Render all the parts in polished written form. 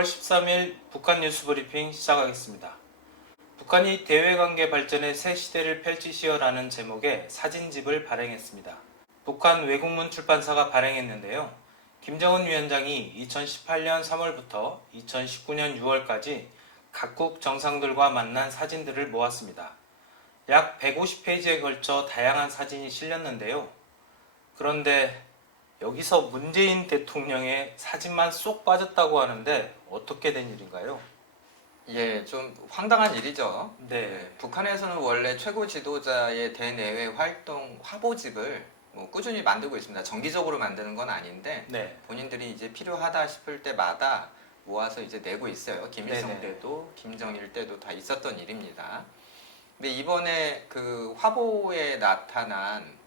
10월 13일 북한 뉴스 브리핑 시작하겠습니다. 북한이 대외관계 발전의 새 시대를 펼치시어라는 제목의 사진집을 발행했습니다. 북한 외국문 출판사가 발행했는데요. 김정은 위원장이 2018년 3월부터 2019년 6월까지 각국 정상들과 만난 사진들을 모았습니다. 약 150페이지에 걸쳐 다양한 사진이 실렸는데요. 그런데 여기서 문재인 대통령의 사진만 쏙 빠졌다고 하는데 어떻게 된 일인가요? 예, 좀 황당한 일이죠. 네. 북한에서는 원래 최고 지도자의 대내외 활동 화보집을 꾸준히 만들고 있습니다. 정기적으로 만드는 건 아닌데 네. 본인들이 이제 필요하다 싶을 때마다 모아서 이제 내고 있어요. 김일성 네네. 때도 김정일 때도 다 있었던 일입니다. 근데 이번에 그 화보에 나타난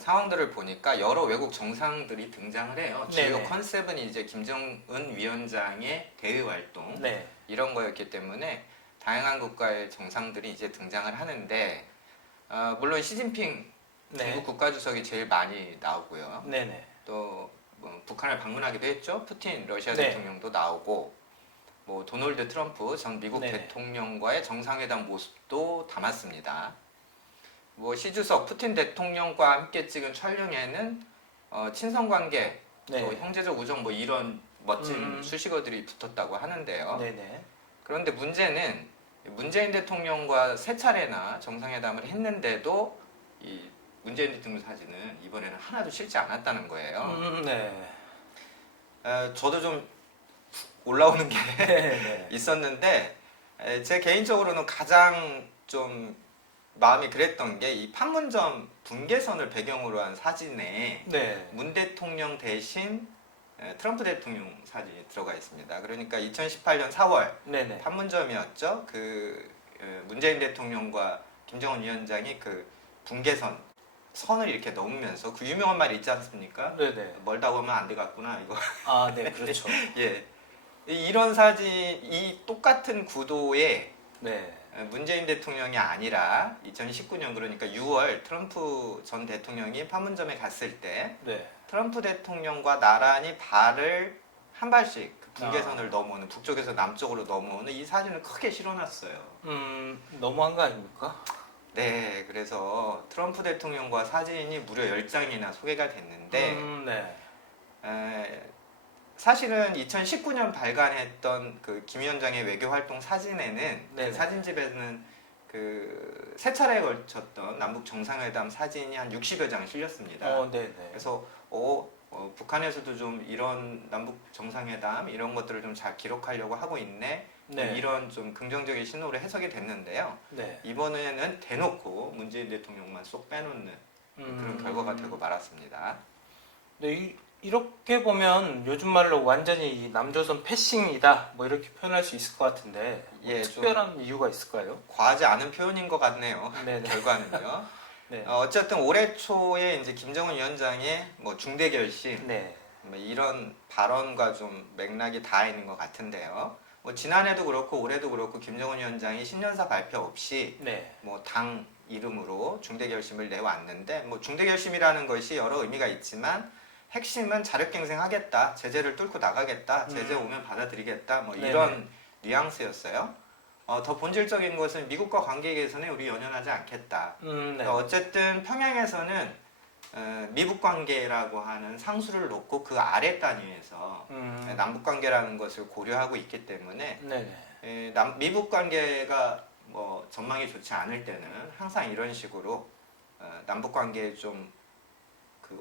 상황들을 보니까 여러 외국 정상들이 등장을 해요. 주요 네네. 컨셉은 이제 김정은 위원장의 대외 활동 네. 이런 거였기 때문에 다양한 국가의 정상들이 이제 등장을 하는데 물론 시진핑 네. 중국 국가주석이 제일 많이 나오고요. 네네. 또 북한을 방문하기도 했죠. 푸틴 러시아 네. 대통령도 나오고 도널드 트럼프 전 미국 네네. 대통령과의 정상회담 모습도 담았습니다. 시 주석 푸틴 대통령과 함께 찍은 촬영에는 친선 관계, 네. 또 형제적 우정 이런 멋진 수식어들이 붙었다고 하는데요. 네네. 그런데 문제는 문재인 대통령과 세 차례나 정상회담을 했는데도 이 문재인 대통령 사진은 이번에는 하나도 실지 않았다는 거예요. 네. 저도 좀 올라오는 게 네네. 있었는데 제 개인적으로는 가장 좀 마음이 그랬던 게 이 판문점 분계선을 배경으로 한 사진에 네. 문 대통령 대신 트럼프 대통령 사진이 들어가 있습니다. 그러니까 2018년 4월 네네. 판문점이었죠. 문재인 대통령과 김정은 위원장이 그 분계선 선을 이렇게 넘으면서 그 유명한 말이 있지 않습니까? 네네. 멀다고 하면 안 되겠구나 이거. 아, 네, 그렇죠. 예. 이런 사진, 이 똑같은 구도의 네. 문재인 대통령이 아니라 2019년 그러니까 6월 트럼프 전 대통령이 판문점에 갔을 때 네. 트럼프 대통령과 나란히 발을 한 발씩 그 분계선을 넘어오는 북쪽에서 남쪽으로 넘어오는 이 사진을 크게 실어놨어요. 너무한 거 아닙니까? 네, 그래서 트럼프 대통령과 사진이 무려 10장이나 소개가 됐는데 네. 사실은 2019년 발간했던 그 김 위원장의 외교활동 사진에는 네네. 그 사진집에는 그 세 차례에 걸쳤던 남북 정상회담 사진이 한 60여 장 실렸습니다. 네네. 그래서 북한에서도 좀 이런 남북 정상회담 이런 것들을 좀 잘 기록하려고 하고 있네. 네. 이런 좀 긍정적인 신호로 해석이 됐는데요. 네. 이번에는 대놓고 문재인 대통령만 쏙 빼놓는 그런 결과가 되고 말았습니다. 네, 이렇게 보면 요즘 말로 완전히 이 남조선 패싱이다 이렇게 표현할 수 있을 것 같은데 예, 특별한 이유가 있을까요? 과하지 않은 표현인 것 같네요. 네네. 결과는요. 네. 어쨌든 올해 초에 이제 김정은 위원장의 중대 결심 네. 이런 발언과 좀 맥락이 닿아 있는 것 같은데요. 지난해도 그렇고 올해도 그렇고 김정은 위원장이 신년사 발표 없이 네. 당 이름으로 중대 결심을 내왔는데 중대 결심이라는 것이 여러 의미가 있지만 핵심은 자력갱생하겠다, 제재를 뚫고 나가겠다, 제재 오면 받아들이겠다 이런 뉘앙스였어요. 더 본질적인 것은 미국과 관계 개선에 우리 연연하지 않겠다. 네. 어쨌든 평양에서는 미북 관계라고 하는 상수를 놓고 그 아래 단위에서 남북 관계라는 것을 고려하고 있기 때문에 네네. 미북 관계가 전망이 좋지 않을 때는 항상 이런 식으로 남북 관계에 좀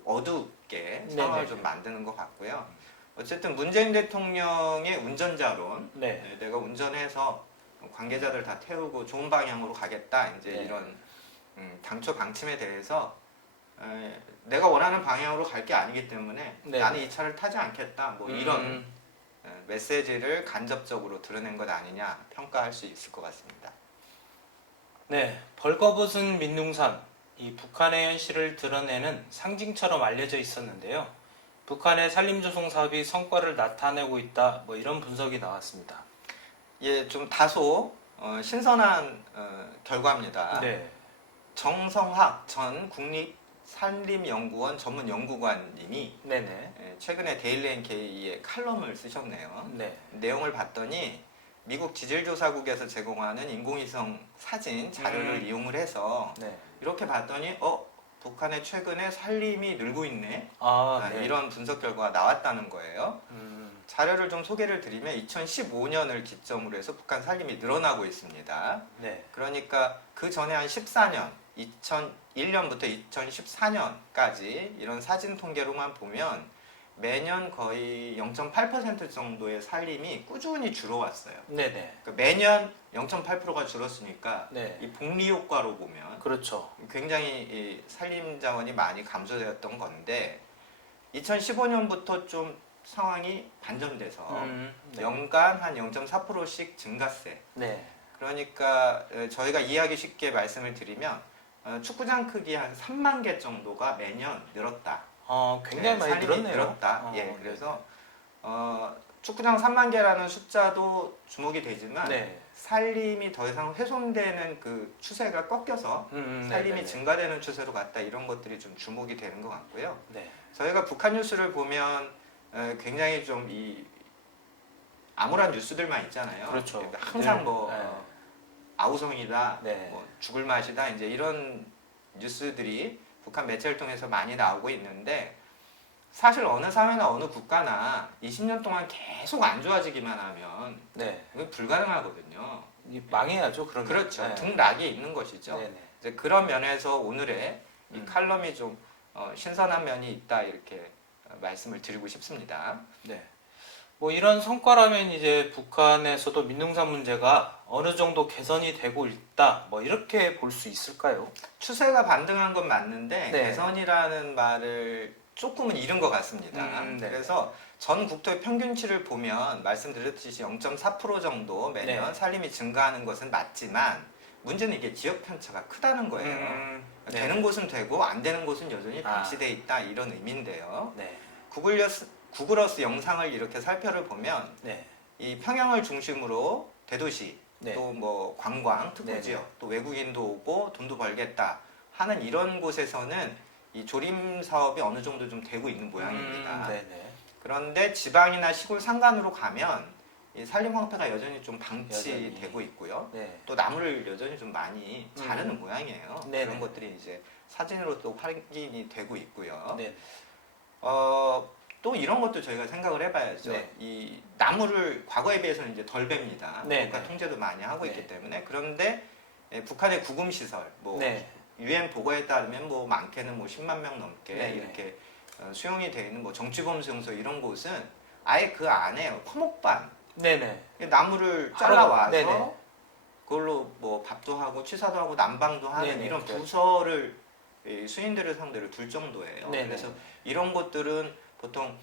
어둡게 상황을 네네. 좀 만드는 것 같고요. 어쨌든 문재인 대통령의 운전자론, 네. 내가 운전해서 관계자들 다 태우고 좋은 방향으로 가겠다. 이제 네. 이런 당초 방침에 대해서 내가 원하는 방향으로 갈 게 아니기 때문에 네네. 나는 이 차를 타지 않겠다. 이런 메시지를 간접적으로 드러낸 것 아니냐 평가할 수 있을 것 같습니다. 네. 벌거벗은 민둥산, 이 북한의 현실을 드러내는 상징처럼 알려져 있었는데요. 북한의 산림조성 사업이 성과를 나타내고 있다. 이런 분석이 나왔습니다. 예, 좀 다소 신선한 결과입니다. 네. 정성학 전 산림연구원 전문 연구관님이 네네. 최근에 데일리 NK에 칼럼을 쓰셨네요. 네. 내용을 봤더니 미국 지질조사국에서 제공하는 인공위성 사진 자료를 이용을 해서 네. 이렇게 봤더니 북한의 최근에 산림이 늘고 있네. 네. 이런 분석 결과가 나왔다는 거예요. 음. 자료를 좀 소개를 드리면 2015년을 기점으로 해서 북한 산림이 늘어나고 있습니다. 네. 그러니까 그 전에 한 14년, 2001년부터 2014년까지 이런 사진 통계로만 보면 매년 거의 0.8% 정도의 산림이 꾸준히 줄어왔어요. 네네. 그러니까 매년 0.8%가 줄었으니까 네. 이 복리 효과로 보면 그렇죠. 굉장히 이 산림 자원이 많이 감소되었던 건데 2015년부터 좀 상황이 반전돼서 네. 연간 한 0.4%씩 증가세. 네. 그러니까 저희가 이해하기 쉽게 말씀을 드리면 축구장 크기 한 3만 개 정도가 매년 늘었다. 굉장히 많이 산림이 늘었네요. 늘었다. 네. 그래서 축구장 3만 개라는 숫자도 주목이 되지만 네. 산림이 더 이상 훼손되는 그 추세가 꺾여서 산림이 네네네. 증가되는 추세로 갔다. 이런 것들이 좀 주목이 되는 것 같고요. 네. 저희가 북한 뉴스를 보면 굉장히 좀 이 암울한 뉴스들만 있잖아요. 그렇죠. 그러니까 항상 뭐 네. 아우성이다, 네. 뭐 죽을 맛이다, 이제 이런 뉴스들이 북한 매체를 통해서 많이 나오고 있는데 사실 어느 사회나 어느 국가나 20년 동안 계속 안 좋아지기만 하면 네. 이건 불가능하거든요. 망해야죠. 그러면. 그렇죠. 네. 등락이 있는 것이죠. 네네. 이제 그런 면에서 오늘의 이 칼럼이 좀 신선한 면이 있다 이렇게 말씀을 드리고 싶습니다. 네. 뭐 이런 성과라면 이제 북한에서도 민둥산 문제가 어느 정도 개선이 되고 있다. 뭐 이렇게 볼 수 있을까요? 추세가 반등한 건 맞는데 네. 개선이라는 말을 조금은 잃은 것 같습니다. 네. 그래서 전 국토의 평균치를 보면 말씀드렸듯이 0.4% 정도 매년 네. 산림이 증가하는 것은 맞지만 문제는 이게 지역 편차가 크다는 거예요. 네. 되는 곳은 되고 안 되는 곳은 여전히 방치돼 있다 이런 의미인데요. 네. 구글어스 영상을 이렇게 살펴를 보면 네. 이 평양을 중심으로 대도시 네. 또 뭐 관광 특구 네네. 지역 또 외국인도 오고 돈도 벌겠다 하는 이런 곳에서는 이 조림 사업이 어느 정도 좀 되고 있는 모양입니다. 네네. 그런데 지방이나 시골 산간으로 가면 이 산림 황폐가 여전히 좀 방치되고 여전히. 있고요. 네. 또 나무를 여전히 좀 많이 자르는 모양이에요. 네네. 그런 것들이 이제 사진으로 또 확인이 되고 있고요. 네. 또 이런 것도 저희가 생각을 해봐야죠. 네. 이 나무를 과거에 비해서는 이제 덜 뱁니다. 네, 국가 네. 통제도 많이 하고 네. 있기 때문에. 그런데 북한의 구금 시설, 뭐 네. 유엔 보고에 따르면 뭐 많게는 뭐 10만 명 넘게 네, 네. 이렇게 수용이 되어 있는 뭐 정치범 수용소 이런 곳은 아예 그 안에 화목반 네네. 나무를 잘라와서 네네. 그걸로 뭐 밥도 하고 취사도 하고 난방도 하는 네네, 이런 그렇죠. 부서를 이 수인들을 상대로 둘 정도예요. 네네. 그래서 이런 것들은 보통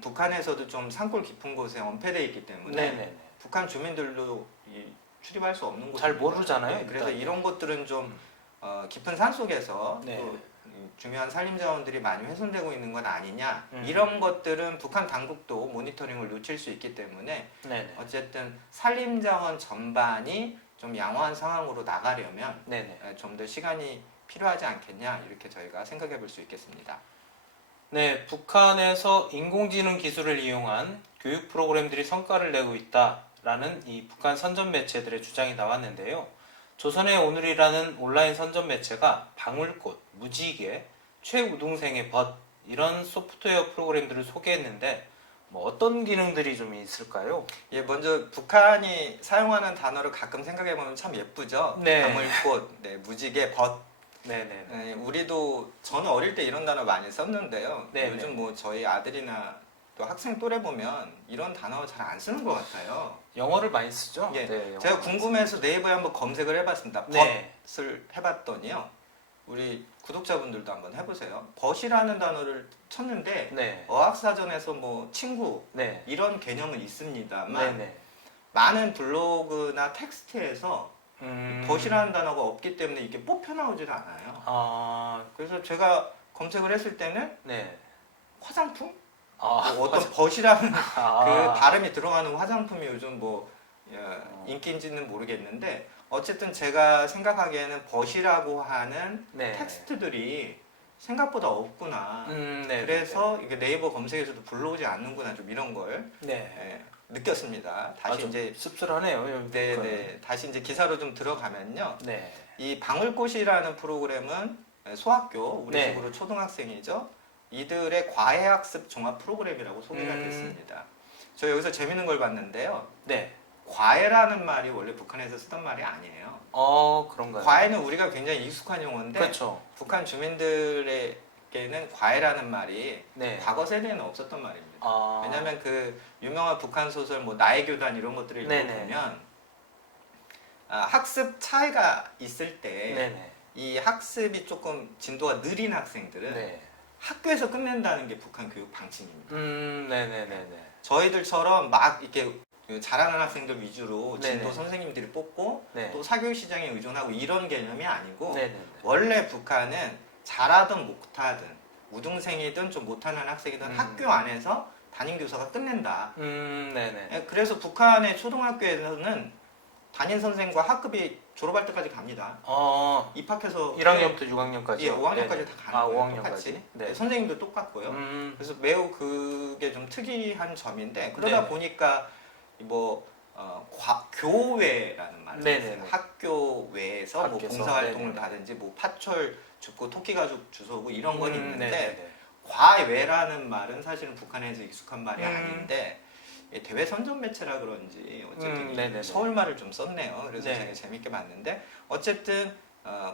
북한에서도 좀 산골 깊은 곳에 엄폐되어 있기 때문에 네네. 북한 주민들도 출입할 수 없는 잘 곳입니다. 모르잖아요, 네, 그래서 일단. 이런 것들은 좀 깊은 산 속에서 네. 또 중요한 산림 자원들이 많이 훼손되고 있는 건 아니냐 이런 이런 것들은 북한 당국도 모니터링을 놓칠 수 있기 때문에 네네. 어쨌든 산림 자원 전반이 좀 양호한 상황으로 나가려면 네네. 좀 더 시간이 필요하지 않겠냐 이렇게 저희가 생각해 볼 수 있겠습니다. 네, 북한에서 인공지능 기술을 이용한 교육 프로그램들이 성과를 내고 있다라는 이 북한 선전 매체들의 주장이 나왔는데요. 조선의 오늘이라는 온라인 선전 매체가 방울꽃, 무지개, 최우등생의 벗 이런 소프트웨어 프로그램들을 소개했는데 뭐 어떤 기능들이 좀 있을까요? 예, 먼저 북한이 사용하는 단어를 가끔 생각해 보면 참 예쁘죠. 네. 방울꽃, 무지개, 벗. 네네. 우리도 저는 어릴 때 이런 단어 많이 썼는데요. 네네. 요즘 뭐 저희 아들이나 또 학생 또래 보면 이런 단어 잘 안 쓰는 것 같아요. 영어를 많이 쓰죠? 예, 네, 영어를 제가 많이 궁금해서 네이버에 한번 검색을 해봤습니다. 네. 벗을 해봤더니요. 우리 구독자분들도 한번 해보세요. 벗이라는 단어를 쳤는데 네. 어학사전에서 뭐 친구 네. 이런 개념은 있습니다만 네네. 많은 블로그나 텍스트에서 벗이라는 단어가 없기 때문에 이게 뽑혀 나오질 않아요. 아, 그래서 제가 검색을 했을 때는 네. 화장품? 아, 뭐 어떤 벗이라는 아, 그 발음이 들어가는 화장품이 요즘 뭐 인기인지는 모르겠는데 어쨌든 제가 생각하기에는 벗이라고 하는 네. 텍스트들이 생각보다 없구나. 네. 그래서 이게 네이버 검색에서도 불러오지 않는구나, 좀 이런 걸 네. 예, 느꼈습니다. 다시 아주 이제 씁쓸하네요. 네네 다시 이제 기사로 좀 들어가면요. 네. 이 방울꽃이라는 프로그램은 소학교 우리 네. 식으로 초등학생이죠. 이들의 과외학습 종합 프로그램이라고 소개가 됐습니다. 저 여기서 재밌는 걸 봤는데요. 네. 과외라는 말이 원래 북한에서 쓰던 말이 아니에요. 그런가요? 과외는 우리가 굉장히 익숙한 용어인데 그렇죠. 북한 주민들에게는 과외라는 말이 네. 과거 세대에는 없었던 말입니다. 아. 왜냐하면 그 유명한 북한 소설 뭐 나의 교단 이런 것들을 네네. 읽어보면 학습 차이가 있을 때 네네. 이 학습이 조금 진도가 느린 학생들은 네. 학교에서 끝낸다는 게 북한 교육 방침입니다. 네네네네. 저희들처럼 막 이렇게 잘하는 학생들 위주로 네네. 진도 선생님들이 뽑고 네. 또 사교육 시장에 의존하고 이런 개념이 아니고 네네네. 원래 북한은 잘하든 못하든 우등생이든 좀 못하는 학생이든 학교 안에서 담임 교사가 끝낸다. 네네. 예, 그래서 북한의 초등학교에서는 담임 선생과 학급이 졸업할 때까지 갑니다. 입학해서 1학년부터 6학년까지. 예, 5학년까지 다 가는 거예요. 5학년까지. 똑같이. 네. 선생님도 똑같고요. 그래서 매우 그게 좀 특이한 점인데 그러다 네네. 보니까 뭐 교외라는 말을 네네네. 써요. 학교 외에서 뭐 학교에서. 봉사활동을 네네네. 하든지 뭐 파철 줍고 토끼 가죽 주워오고 이런 건 있는데 네네네. 과외라는 말은 사실은 북한에서 익숙한 말이 음. 아닌데 대외 선전 매체라 그런지 어쨌든 네네네. 서울 말을 좀 썼네요. 그래서 네. 되게 재밌게 봤는데 어쨌든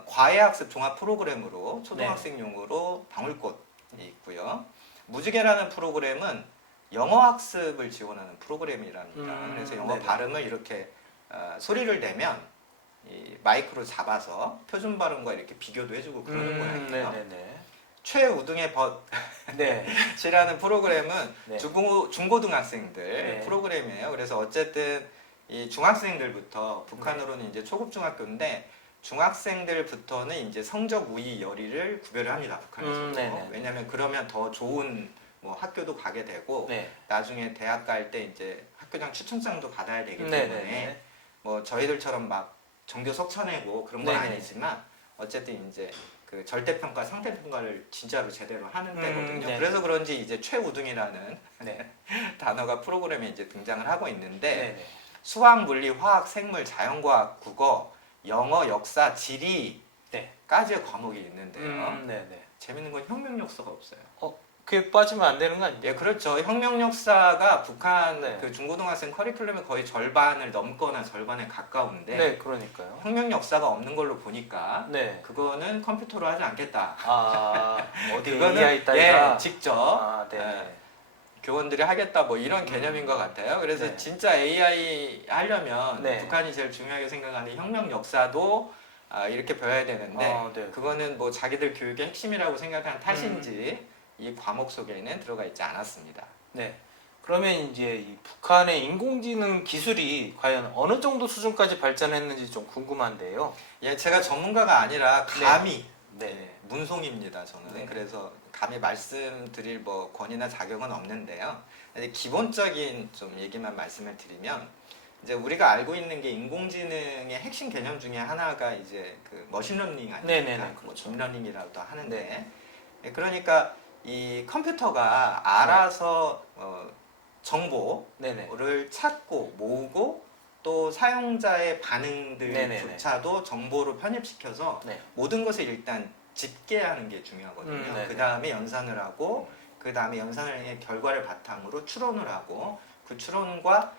과외학습 종합 프로그램으로 초등학생용으로 방울꽃이 있고요. 무지개라는 프로그램은 영어 학습을 지원하는 프로그램이랍니다. 그래서 영어 네네. 발음을 이렇게 소리를 내면 이 마이크로 잡아서 표준 발음과 이렇게 비교도 해주고 그러는 거예요. 네네네. 최우등의 네. 벗이라는 프로그램은 네. 중고등학생들 네. 프로그램이에요. 그래서 어쨌든 이 중학생들부터 북한으로는 이제 초급 중학교인데 중학생들부터는 이제 성적 우위 열의를 구별을 합니다. 북한에서도. 네네. 왜냐하면 그러면 더 좋은 뭐 학교도 가게 되고 네. 나중에 대학 갈 때 이제 학교장 추천장도 받아야 되기 때문에 네네네. 뭐 저희들처럼 막 정교 석차내고 그런 건 네네. 아니지만 어쨌든 이제 그 절대평가 상대평가를 진짜로 제대로 하는 때거든요. 네네. 그래서 그런지 이제 최우등이라는 네. 단어가 프로그램에 이제 등장을 하고 있는데 네네. 수학, 물리, 화학, 생물, 자연과학, 국어, 영어, 역사, 지리까지의 네. 과목이 있는데요. 네네. 재밌는 건 혁명 역사가 없어요. 그게 빠지면 안 되는 거 아니에요? 예, 그렇죠. 혁명 역사가 북한 네. 그 중고등학생 커리큘럼의 거의 절반을 넘거나 절반에 가까운데 네, 그러니까요. 혁명 역사가 없는 걸로 보니까 네. 그거는 컴퓨터로 하지 않겠다. 어디 그거는 AI 따위가. 예, 직접 네. 예, 교원들이 하겠다 뭐 이런 개념인 것 같아요. 그래서 네. 진짜 AI 하려면 네. 북한이 제일 중요하게 생각하는 혁명 역사도 이렇게 배워야 되는데 네. 그거는 뭐 자기들 교육의 핵심이라고 생각하는 탓인지 이 과목 속에는 들어가 있지 않았습니다. 네. 그러면 이제 이 북한의 인공지능 기술이 과연 어느 정도 수준까지 발전했는지 좀 궁금한데요. 예, 제가 전문가가 아니라 감히 네. 예, 문송입니다. 저는 네. 그래서 감히 말씀드릴 뭐 권위나 자격은 없는데요. 근데 기본적인 좀 얘기만 말씀을 드리면 이제 우리가 알고 있는 게 인공지능의 핵심 개념 중에 하나가 이제 그 머신러닝 아닙니까? 네네네, 뭐 그렇죠. 딥러닝이라고도 하는데 네. 예, 그러니까 이 컴퓨터가 알아서 정보를 네네. 찾고 모으고 또 사용자의 반응들조차도 정보로 편입시켜서 네. 모든 것을 일단 집계하는 게 중요하거든요. 네네. 그 다음에 연산을 하고 그 다음에 연산의 결과를 바탕으로 추론을 하고 그 추론과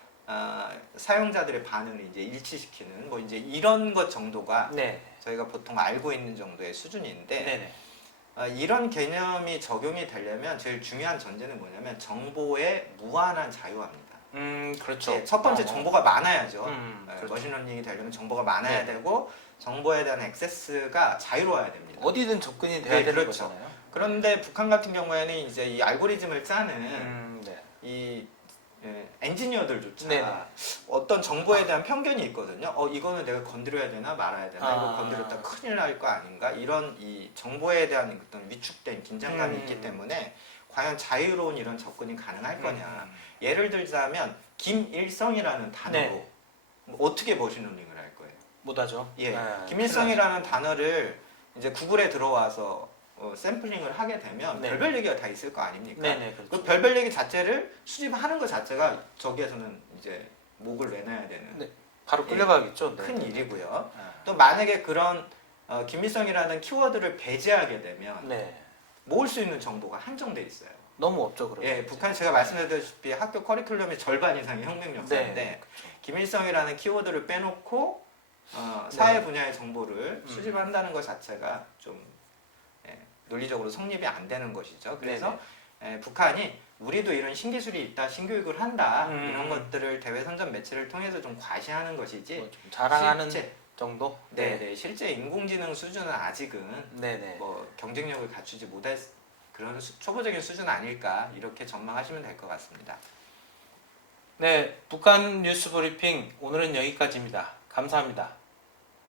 사용자들의 반응을 이제 일치시키는 뭐 이제 이런 것 정도가 네. 저희가 보통 알고 있는 정도의 수준인데 네네. 이런 개념이 적용이 되려면 제일 중요한 전제는 뭐냐면 정보의 무한한 자유화입니다. 그렇죠. 예, 첫 번째 정보가 많아야죠. 그렇죠. 머신러닝이 되려면 정보가 많아야 네. 되고 정보에 대한 액세스가 자유로워야 됩니다. 어디든 접근이 돼야 네, 되는 그렇죠. 거잖아요. 그런데 북한 같은 경우에는 이제 이 알고리즘을 짜는 네. 이 엔지니어들조차 네네. 어떤 정보에 대한 편견이 있거든요. 이거는 내가 건드려야 되나 말아야 되나 이거 건드렸다 큰일 날 거 아닌가 이런 이 정보에 대한 어떤 위축된 긴장감이 있기 때문에 과연 자유로운 이런 접근이 가능할 거냐. 예를 들자면 김일성이라는 단어로 네. 어떻게 머신러닝을 할 거예요? 못하죠. 예, 네, 김일성이라는 단어를 이제 구글에 들어와서 샘플링을 하게 되면 네. 별별 얘기가 다 있을 거 아닙니까? 네네 그렇죠. 그 별별 얘기 자체를 수집하는 것 자체가 저기에서는 이제 목을 내놔야 되는 네. 바로 끌려가겠죠. 네. 큰 일이고요. 아. 또 만약에 그런 김일성이라는 키워드를 배제하게 되면 네. 모을 수 있는 정보가 한정돼 있어요. 너무 없죠 그러면. 예, 북한 제가 말씀드렸다시피 학교 커리큘럼의 절반 이상이 혁명 역사인데 네. 그렇죠. 김일성이라는 키워드를 빼놓고 사회 분야의 정보를 수집한다는 것 자체가 좀 논리적으로 성립이 안 되는 것이죠. 그래서 북한이 우리도 이런 신기술이 있다, 신교육을 한다 이런 것들을 대외 선전 매체를 통해서 좀 과시하는 것이지 뭐 좀 자랑하는 실제, 정도? 네네 실제 인공지능 수준은 아직은 네네. 뭐 경쟁력을 갖추지 못할 그런 초보적인 수준 아닐까 이렇게 전망하시면 될 것 같습니다. 네, 북한 뉴스 브리핑 오늘은 여기까지입니다. 감사합니다.